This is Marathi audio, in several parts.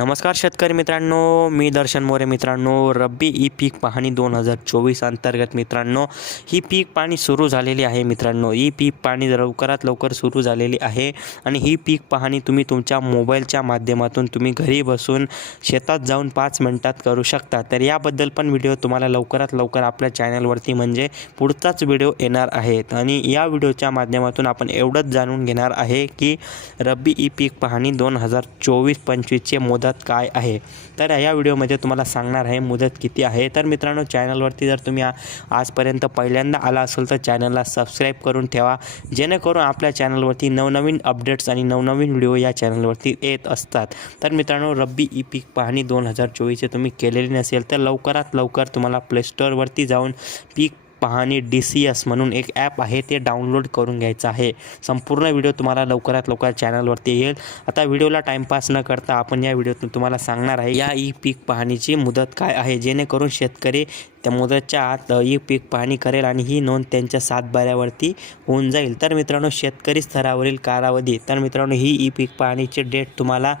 नमस्कार शेतकरी मित्रांनो मी दर्शन मोरे मित्रांनो रब्बी ई पीक पाहणी दोन हजार चोवीस अंतर्गत मित्रांनो. ही पीक पाणी सुरू झालेली आहे मित्रांनो. ही पीक पाणी लवकरात लवकर सुरू झालेली आहे आणि ही पीक पाहणी तुम्ही तुमच्या मोबाईलच्या माध्यमातून तुम्ही घरी बसून शेतात जाऊन पाच मिनटात करू शकता. तर याबद्दल पण व्हिडिओ तुम्हाला लवकरात लवकर आपल्या चॅनलवरती म्हणजे पुढचाच व्हिडिओ येणार आहेत. आणि या व्हिडिओच्या माध्यमातून आपण एवढंच जाणून घेणार आहे की रब्बी ई पीक पाहणी दोन हजार चोवीस पंचवीसचे मुदत काय आहे? तर या व्हिडिओमध्ये तुम्हाला सांगणार आहे मुदत किती आहे. तर मित्रांनो चॅनलवरती जर तुम्ही आजपर्यंत पहिल्यांदा आला असेल तर चॅनलला सबस्क्राईब करून ठेवा. जेणेकरून आपल्या चॅनलवरती नवनवीन अपडेट्स आणि नवनवीन व्हिडिओ या चॅनलवरती येत असतात. तर मित्रांनो रब्बी ई पीक पाहणी दोन हजार चोवीसचे तुम्ही केलेली नसेल तर लवकरात लवकर तुम्हाला प्लेस्टोअरवरती जाऊन पीक पाहणे डी सी एस म्हणून एक ॲप आहे ते डाउनलोड करून घ्यायचं आहे. संपूर्ण व्हिडिओ तुम्हाला लवकरात लवकर चॅनलवरती येईल. आता व्हिडिओला टाईमपास न करता आपण या व्हिडिओतून तुम्हाला सांगणार आहे या ई पीक पाहणीची मुदत काय आहे? जेणेकरून शेतकरी त्या मुदतच्या आत ई पीक पाहणी करेल आणि ही नोंद त्यांच्या सातबाऱ्यावरती होऊन जाईल. तर मित्रांनो शेतकरी स्तरावरील कालावधी. तर मित्रांनो ही ई पीक पाहणीची डेट तुम्हाला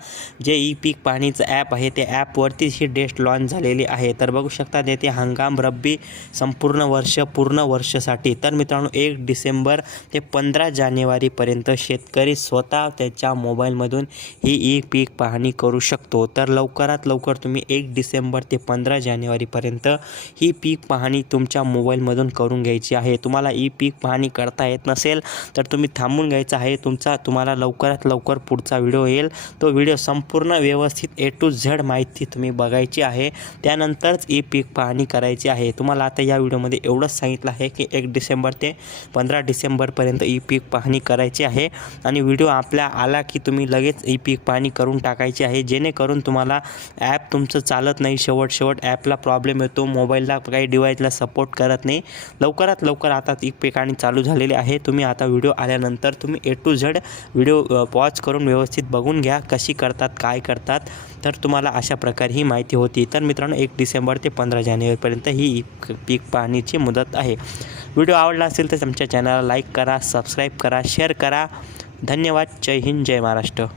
जे ई पीक पाहणीचं ॲप आहे ते ॲपवरतीच ही डेट लॉन्च झालेली आहे. तर बघू शकता येथे हंगाम रब्बी संपूर्ण वर्ष पूर्ण वर्षासाठी. तर मित्रांनो एक डिसेंबर ते पंधरा जानेवारीपर्यंत शेतकरी स्वतः त्याच्या मोबाईलमधून ही ई पीक पाहणी करू शकतो. तर लवकरात लवकर तुम्ही एक डिसेंबर ते पंधरा जानेवारीपर्यंत ही पीक पाहणी तुमच्या मोबाईलमधून करून घ्यायची आहे. तुम्हाला ई पीक पाहणी करता येत नसेल तर तुम्ही थांबून घ्यायचं आहे. तुमचा तुम्हाला लवकरात लवकर पुढचा व्हिडिओ येईल. तो व्हिडिओ संपूर्ण व्यवस्थित ए टू झेड माहिती तुम्ही बघायची आहे. त्यानंतरच ई पीक पाहणी करायची आहे. तुम्हाला आता या व्हिडिओमध्ये एवढंच सांगितलं आहे की एक डिसेंबर ते पंधरा डिसेंबरपर्यंत ई पीक पाहणी करायची आहे. आणि व्हिडिओ आपल्या आला की तुम्ही लगेच ई पीक पाहणी करून टाकायची आहे. जेणेकरून तुम्हाला ॲप तुमचं चालत नाही. शेवट शेवट ॲपला प्रॉब्लेम येतो. मोबाईलला काही डिवाईसला सपोर्ट करत नाही. लवकरात लवकर आता ती पीक आणि चालू झालेली आहे. तुम्ही आता व्हिडिओ आल्यानंतर तुम्ही A to Z video pause करून व्यवस्थित बघून घ्या कशी करतात काय करतात. तर तुम्हाला अशा प्रकारे ही माहिती होती. तर मित्रांनो एक डिसेंबर ते पंधरा जानेवारीपर्यंत ही पीक पाहण्याची मुदत आहे. व्हिडिओ आवडला असेल तर आमच्या चॅनलला लाईक करा सबस्क्राईब करा शेअर करा. धन्यवाद. जय हिंद जय महाराष्ट्र.